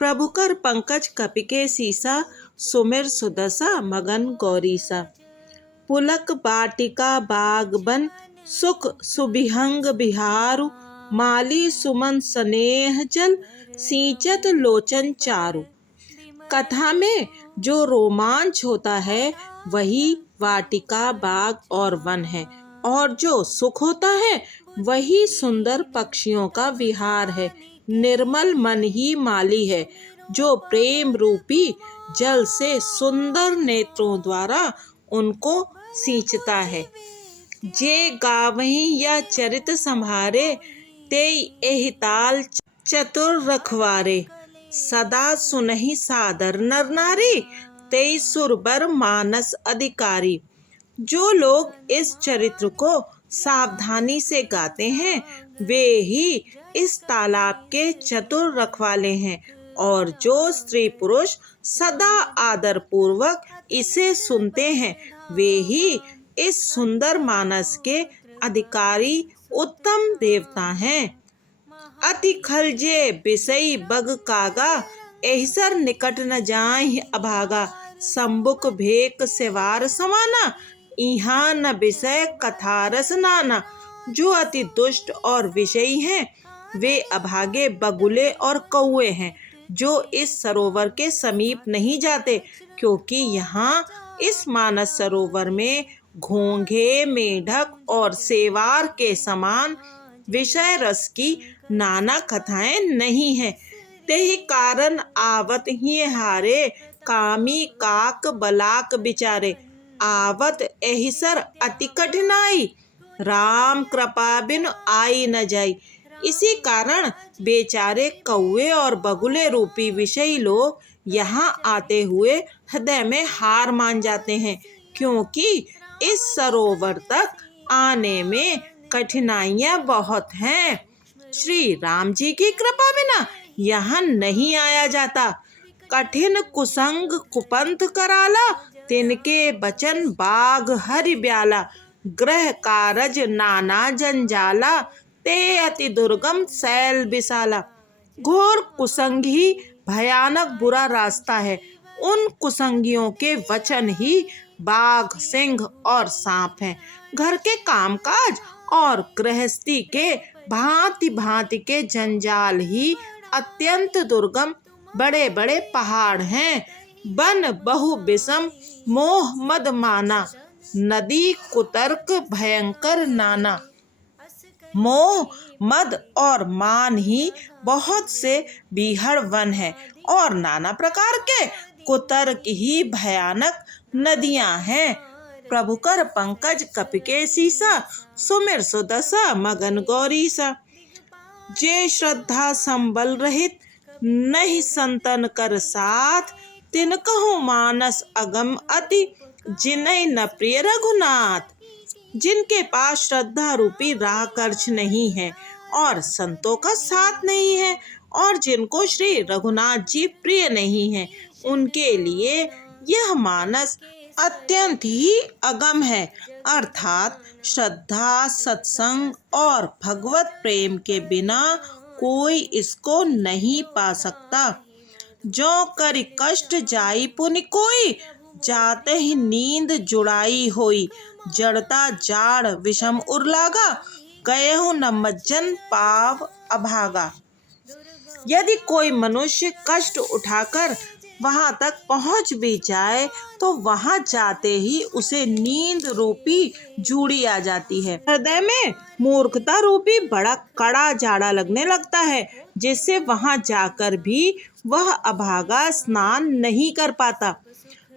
प्रभुकर पंकज कपिके सीसा, सुमिर सुदशा मगन गौरीसा। पुलक बाटिका बाग बन, सुख सुबिहंग बिहारु, माली सुमन स्नेह जल, सींचत लोचन चारु। कथा में जो रोमांच होता है वही वाटिका, बाग और वन है, और जो सुख होता है वही सुंदर पक्षियों का विहार है। निर्मल मन ही माली है, जो प्रेम रूपी जल से सुंदर नेत्रों द्वारा उनको सींचता है। जे गावहीं या चरित संभारे, ते एहि ताल चतुर रखवारे। सदा सुनहि सादर नर नारी, ते सुरबर मानस अधिकारी। जो लोग इस चरित्र को सावधानी से गाते हैं वे ही इस तालाब के चतुर रखवाले हैं, और जो स्त्री पुरुष सदा आदर पूर्वक इसे सुनते हैं वे ही इस सुंदर मानस के अधिकारी उत्तम देवता हैं। अति खलजे बिसई बग कागा, एहिसर निकट न जाहि अभागा। संबुक भेक सेवार समाना, इहाँ न विषय कथा रस नाना। जो अति दुष्ट और विषयी हैं वे अभागे बगुले और कौवे हैं, जो इस सरोवर के समीप नहीं जाते, क्योंकि यहाँ इस मानस सरोवर में घोंघे, मेढक और सेवार के समान विषय रस की नाना कथाएं नहीं हैं। तेहि कारण आवत ही हारे, कामी काक बलाक बिचारे। आवत एहिसर अति कठिनाई, राम कृपा बिन आई न जाई। इसी कारण बेचारे कौवे और बगुले रूपी विषयी लोग यहाँ आते हुए हृदय में हार मान जाते हैं, क्योंकि इस सरोवर तक आने में कठिनाइयाँ बहुत हैं। श्री राम जी की कृपा बिना यहाँ नहीं आया जाता। कठिन कुसंग कुपंथ कराला, तिनके बचन बाघ हरि ब्याला। ग्रह कारज नाना जंजाला, ते अति दुर्गम शैल विशाला। घोर कुसंगी भयानक बुरा रास्ता है। उन कुसंगियों के वचन ही बाघ, सिंह और सांप हैं। घर के कामकाज और गृहस्थी के भांति भांति के जंजाल ही अत्यंत दुर्गम बड़े बड़े पहाड़ हैं। बन बहु विषम मोह मद माना, नदी कुतर्क भयंकर नाना। मोह, मद और मान ही बहुत से बीहड़ वन है, और नाना प्रकार के कुतर्क ही भयानक नदियां हैं। प्रभुकर पंकज कपिके सीसा, सुमिर सुदशा मगन गौरीसा। जे श्रद्धा संबल रहित, नहीं संतन कर साथ। तिनकहु मानस अगम अति, जिनहि न प्रिय रघुनाथ। जिनके पास श्रद्धा रूपी राह कर्ष नहीं है और संतों का साथ नहीं है, और जिनको श्री रघुनाथ जी प्रिय नहीं है, उनके लिए यह मानस अत्यंत ही अगम है। अर्थात श्रद्धा, सत्संग और भगवत प्रेम के बिना कोई इसको नहीं पा सकता। जो करि कष्ट जाई पुनि कोई, जाते ही नींद जुड़ाई होई। जड़ता जाड़ विषम उर लागा, गयहु न मज्जन पाव अभागा। यदि कोई मनुष्य कष्ट उठाकर वहां तक पहुंच भी जाए तो वहां जाते ही उसे नींद रूपी जूड़ी आ जाती है। हृदय में मूर्खता रूपी बड़ा कड़ा जाड़ा लगने लगता है, जिससे वहां जाकर भी वह अभागा स्नान नहीं कर पाता।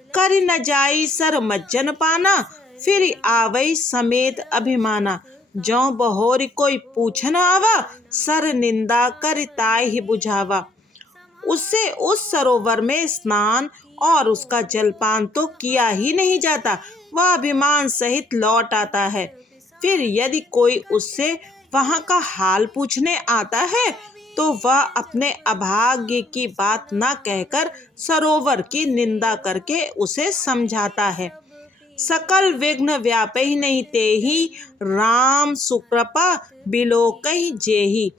कर न जाई सर मज्जन पाना, फिर आवई समेत अभिमाना। जो बहोरी कोई पूछन आवा, सर निंदा कर ताय ही बुझावा। उससे उस सरोवर में स्नान और उसका जलपान तो किया ही नहीं जाता, वह अभिमान सहित लौट आता है। फिर यदि कोई उससे वहां का हाल पूछने आता है तो वह अपने अभाग्य की बात न कहकर सरोवर की निंदा करके उसे समझाता है। सकल विघ्न व्यापहि नहीं तेहि, राम सुकृपा बिलोकहि जेहि।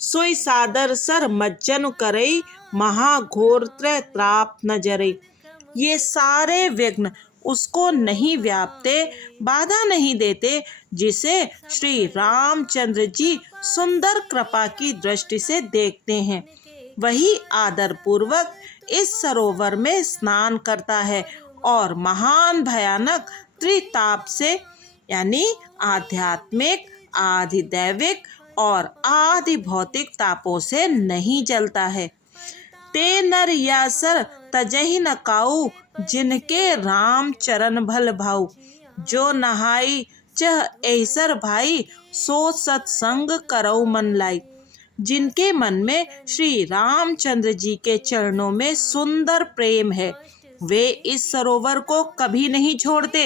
सोई सादर सर मज्जन करई, महाघोर त्रैत्राप नजरे। ये सारे विघ्न उसको नहीं व्यापते, बाधा नहीं देते, जिसे श्री रामचंद्र जी सुंदर कृपा की दृष्टि से देखते हैं। वही आदर पूर्वक इस सरोवर में स्नान करता है और महान भयानक त्रिताप से यानी आध्यात्मिक, आदि दैविक और आदि भौतिक तापों से नहीं जलता है। ते नर या सर तजहि न काऊ, जिनके राम चरण भल भाऊ। जो नहाई चह ऐसर भाई, सो सत्संग करऊ मन लाई। जिनके मन में श्री रामचंद्र जी के चरणों में सुंदर प्रेम है, वे इस सरोवर को कभी नहीं छोड़ते।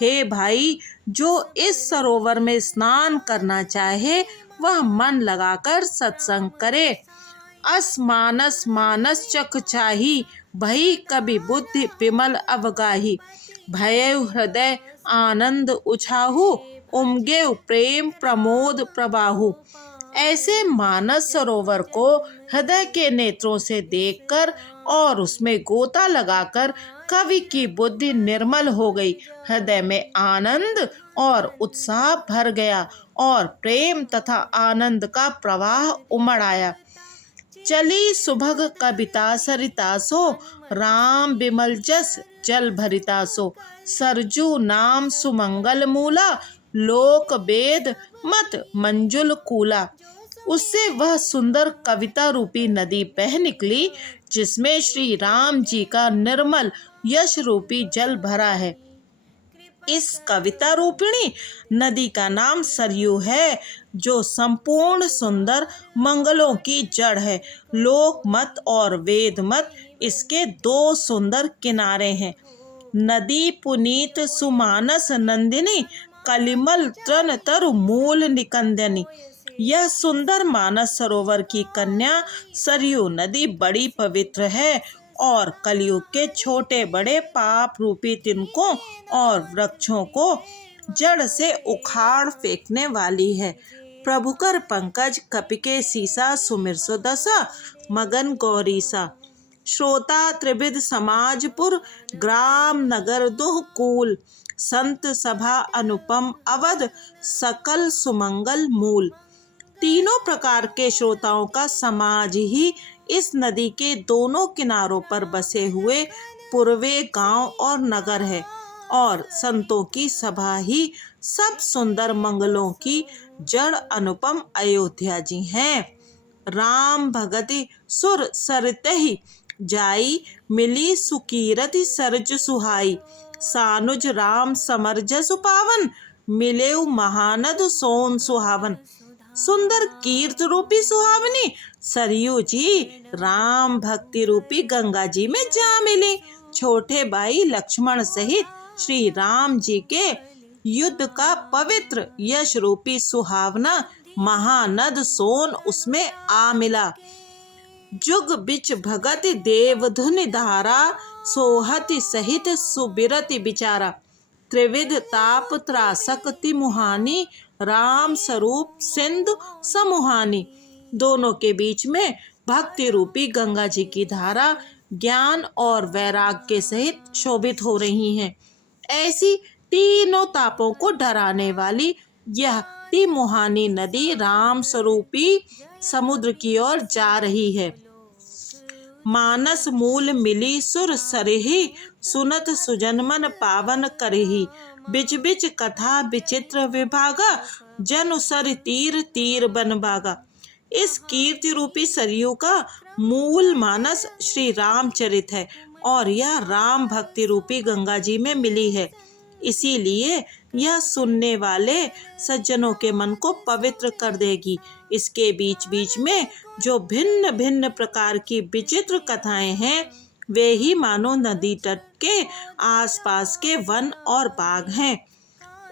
हे भाई, जो इस सरोवर में स्नान करना चाहे वह मन लगाकर सत्संग करे। अस मानस मानस चख चाही, भई कभी बुद्धि विमल अवगाही। भयउ हृदय आनंद उछाहू, उमगेउ प्रेम प्रमोद प्रवाहु। ऐसे मानस सरोवर को हृदय के नेत्रों से देखकर और उसमें गोता लगाकर कवि की बुद्धि निर्मल हो गई, हृदय में आनंद और उत्साह भर गया और प्रेम तथा आनंद का प्रवाह उमड़ आया। चली सुभग कविता सरितासो, राम बिमल जस जल भरितासो। सरजू नाम सुमंगल मूला, लोक वेद मत मंजुल कूला। उससे वह सुंदर कविता रूपी नदी बह निकली, जिसमें श्री राम जी का निर्मल यश रूपी जल भरा है। इस कविता रूपिणी नदी का नाम सरयू है, जो संपूर्ण सुंदर मंगलों की जड़ है। लोक मत और वेद मत इसके दो सुंदर किनारे हैं। नदी पुनीत सुमानस नंदिनी, कलिमल तृण तरु मूल निकंदनी। यह सुंदर मानस सरोवर की कन्या सरयू नदी बड़ी पवित्र है और कलयुग के छोटे बड़े पाप रूपी तिनकों और वृक्षों को जड़ से उखाड़ फेंकने वाली है। प्रभुकर पंकज कपिके सीसा, सुमिर सो दशा मगन गौरीसा। श्रोता त्रिविध समाजपुर, ग्राम नगर दुह कूल। संत सभा अनुपम अवध, सकल सुमंगल मूल। तीनों प्रकार के श्रोताओं का समाज ही इस नदी के दोनों किनारों पर बसे हुए पूर्वे गांव और नगर है, और संतों की सभा ही सब सुंदर मंगलों की जड़ अनुपम अयोध्या जी हैं। राम भगति सुर सरतहि जाई, मिली सुकीरति सरज सुहाई। सानुज राम समरजसु पावन, मिलेउ महानद सोन सुहावन। सुंदर कीर्त रूपी सुहावनी सरयू जी राम भक्ति रूपी गंगा जी में जा मिली। छोटे भाई लक्ष्मण सहित श्री राम जी के युद्ध का पवित्र यश रूपी सुहावना महानद सोन उसमें आ मिला। जुग बिच भगत देव धुनि धारा, सोहति सहित सुबिरति बिचारा। त्रिविध ताप त्रासक मुहानी, राम स्वरूप सिंधु समुहानी। दोनों के बीच में भक्ति रूपी गंगा जी की धारा ज्ञान और वैराग्य के सहित शोभित हो रही हैं। ऐसी तीनों तापों को डराने वाली यह तिमुहानी नदी राम स्वरूपी समुद्र की ओर जा रही है। मानस मूल मिली सुर सरहि, सुनत सुजन मन पावन करहि। बिच बिच कथा विचित्र विभागा, जन सर तीर तीर बन भागा। इस कीर्ति रूपी सरयू का मूल मानस श्री रामचरित है और यह राम भक्ति रूपी गंगा जी में मिली है। इसीलिए यह सुनने वाले सज्जनों के मन को पवित्र कर देगी। इसके बीच बीच में जो भिन्न भिन्न प्रकार की विचित्र कथाएं हैं, वे ही मानो नदी तट के आसपास के वन और बाग हैं।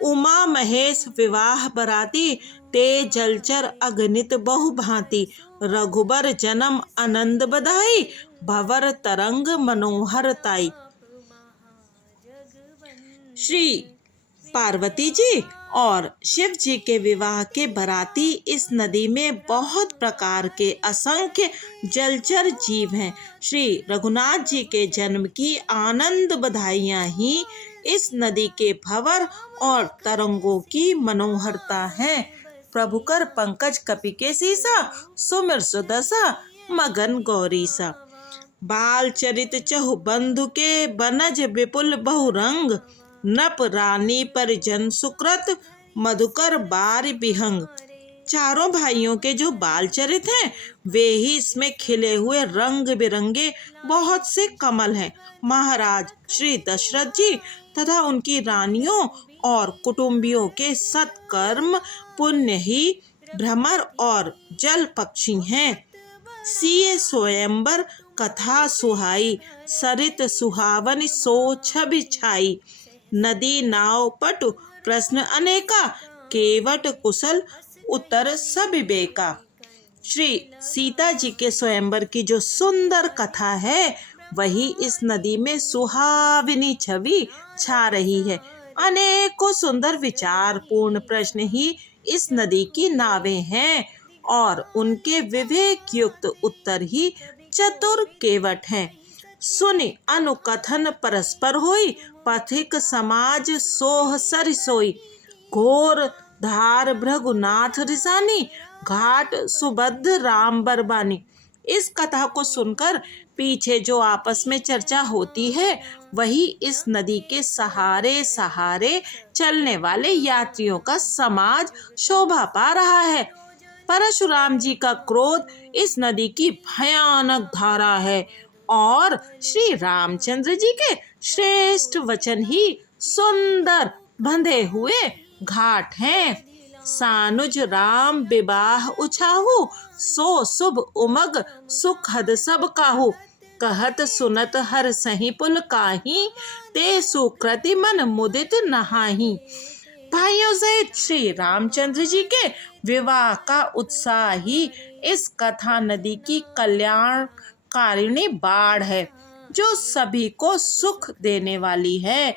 उमा महेश विवाह बराती, ते जलचर अगणित बहु भांति। रघुबर जन्म आनंद बधाई, भवर तरंग मनोहर ताई। श्री पार्वती जी और शिव जी के विवाह के बाराती इस नदी में बहुत प्रकार के असंख्य जलचर जीव हैं। श्री रघुनाथ जी के जन्म की आनंद बधाइयाँ ही इस नदी के भंवर और तरंगों की मनोहरता है। प्रभु कर पंकज कपि के सीसा, सुमिर सुदशा मगन गौरीसा। बाल चरित चहु बंधु के, बनज विपुल बहुरंग। नप रानी परिजन सुकृत, मधुकर बार बिहंग। चारों भाइयों के जो बाल चरित हैं वे ही इसमें खिले हुए रंग बिरंगे बहुत से कमल हैं। महाराज श्री दशरथ जी तथा उनकी रानियों और कुटुंबियों के सत्कर्म पुण्य ही भ्रमर और जल पक्षी हैं। सिए स्वयंवर कथा सुहाई, सरित सुहावन सो छवि छाई। नदी नाव पटु प्रश्न अनेका, केवट कुशल उत्तर सब बेका। श्री सीता जी के स्वयंवर की जो सुंदर कथा है वही इस नदी में सुहाविनी छवि छा रही है। अनेकों सुंदर विचारपूर्ण प्रश्न ही इस नदी की नावें हैं और उनके विवेक युक्त उत्तर ही चतुर केवट हैं। सुनि अनुकथन परस्पर होई, पथिक समाज सोह सरिसोई। घोर धार भृगुनाथ रिसानी, घाट सुबद्ध राम बरबानी। इस कथा को सुनकर पीछे जो आपस में चर्चा होती है वही इस नदी के सहारे सहारे चलने वाले यात्रियों का समाज शोभा पा रहा है। परशुराम जी का क्रोध इस नदी की भयानक धारा है और श्री रामचंद्र जी के श्रेष्ठ वचन ही सुंदर बंधे हुए घाट हैं। सानुज राम विवाह उछाहू, सो शुभ उमग सुखद सब काहू। कहत सुनत हर सही पुल काही, ते सुकृति मन मुदित नहाही। भाइयों सहित श्री रामचंद्र जी के विवाह का उत्साह ही इस कथा नदी की कल्याणकारिणी बाढ़ है जो सभी को सुख देने वाली है।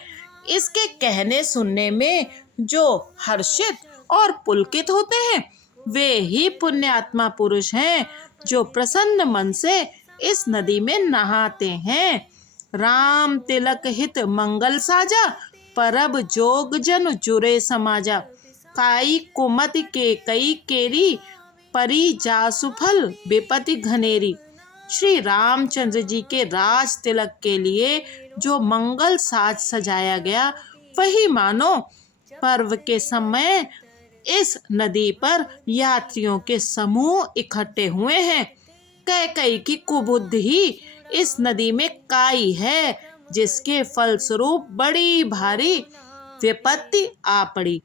इसके कहने सुनने में जो हर्षित और पुलकित होते हैं वे ही पुण्यात्मा पुरुष हैं जो प्रसन्न मन से इस नदी में नहाते हैं। राम तिलक हित मंगल साजा, परब जोग जन जुरे समाजा। काई कुमति के कई केरी, परी जासु फल विपति घनेरी। श्री रामचंद्र जी के राज तिलक के लिए जो मंगल साज सजाया गया वही मानो पर्व के समय इस नदी पर यात्रियों के समूह इकट्ठे हुए हैं। कैकई की कुबुद्धि ही इस नदी में काई है जिसके फलस्वरूप बड़ी भारी विपत्ति आ पड़ी।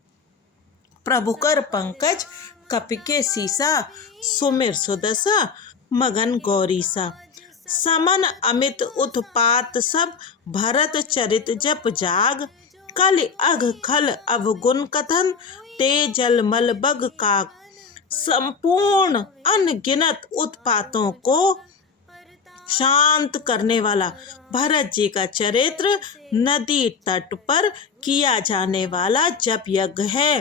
प्रभु कर पंकज कपि के सीसा, सुमिर सुदशा मगन गौरीसा। समन अमित उत्पात सब, भरत चरित जप जाग। कल अघ खल अवगुण कथन, ते जलमल बग काग। संपूर्ण अनगिनत उत्पातों को शांत करने वाला भरत जी का चरित्र नदी तट पर किया जाने वाला जप यज्ञ है।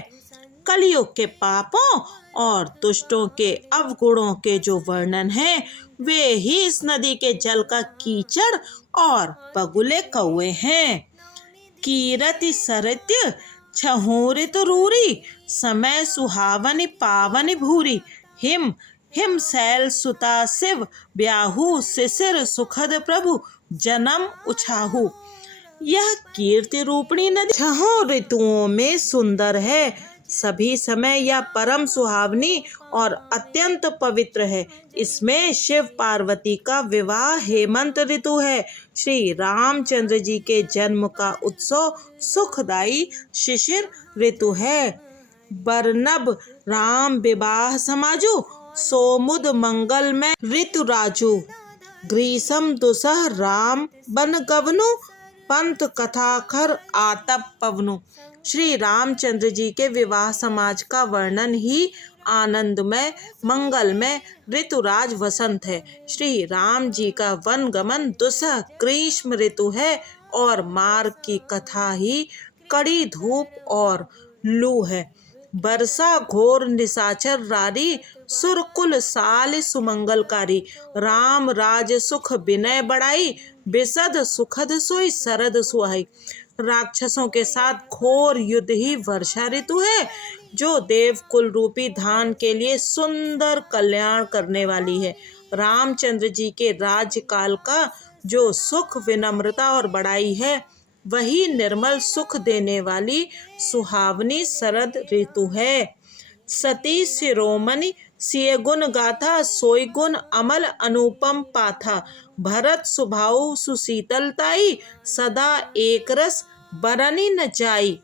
कलयुग के पापों और दुष्टों के अवगुणों के जो वर्णन है वे ही इस नदी के जल का कीचड़ और बगुले कौए हैं। कीरति सरत्य छहूरित रूरी, समय सुहावनि पावनि भूरी। हिम हिम शैल सुता शिव, ब्याहु शिशिर सुखद प्रभु जन्म उछाहू। यह कीर्ति रूपणी नदी छहों ऋतुओं में सुंदर है, सभी समय यह परम सुहावनी और अत्यंत पवित्र है। इसमें शिव पार्वती का विवाह हेमंत ऋतु है। श्री रामचंद्र जी के जन्म का उत्सव सुखदायी शिशिर ऋतु है। बरनब राम विवाह समाजु, सोमुद मंगल में ऋतु राजू। ग्रीसम दुसह राम बन गवनु, पंथ कथाखर आतप पवनु। श्री रामचंद्र जी के विवाह समाज का वर्णन ही आनंदमय मंगलमय ऋतुराज वसंत है। श्री राम जी का वन गमन दुसह ग्रीष्म ऋतु है और मार्ग की कथा ही कड़ी धूप और लू है। बरसा घोर निशाचर रारी, सुर कुल साल सुमंगलकारी। राम राज सुख विनय बढ़ाई, बिसद सुखद सोई सरद सुहाई। राक्षसों के साथ घोर युद्ध ही वर्षा ऋतु है, जो देवकुल रूपी धान के लिए सुंदर कल्याण करने वाली है। रामचंद्र जी के राज्यकाल का जो सुख, विनम्रता और बड़ाई है, वही निर्मल सुख देने वाली सुहावनी शरद ऋतु है। सती शिरोमणि सिय गुण गाथा, सोई गुण अमल अनुपम पाथा। भरत सुभाऊ सुशीतलताई, सदा एक रस बरनी न जाई।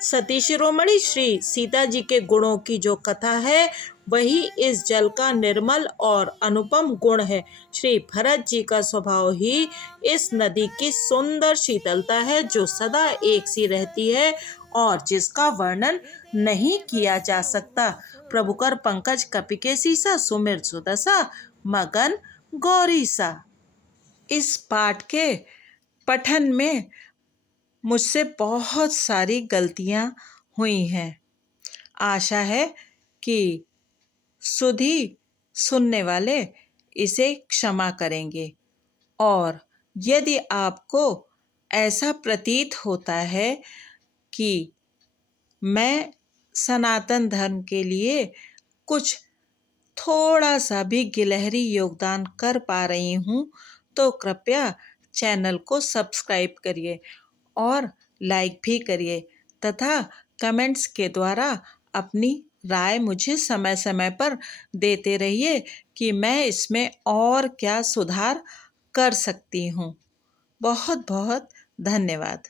सती शिरोमणि श्री सीता जी के गुणों की जो कथा है, वही इस जल का निर्मल और अनुपम गुण है। श्री भरत जी का स्वभाव ही इस नदी की सुंदर शीतलता है, जो सदा एक सी रहती है और जिसका वर्णन नहीं किया जा सकता। प्रभु कर पंकज कपिके सीसा, सुमिर सुदशा मगन गौरीसा। इस पाठ के पठन में मुझसे बहुत सारी गलतियां हुई हैं। आशा है कि सुधी सुनने वाले इसे क्षमा करेंगे। और यदि आपको ऐसा प्रतीत होता है कि मैं सनातन धर्म के लिए कुछ थोड़ा सा भी गिलहरी योगदान कर पा रही हूँ, तो कृपया चैनल को सब्सक्राइब करिए और लाइक भी करिए तथा कमेंट्स के द्वारा अपनी राय मुझे समय समय पर देते रहिए कि मैं इसमें और क्या सुधार कर सकती हूँ। बहुत बहुत धन्यवाद।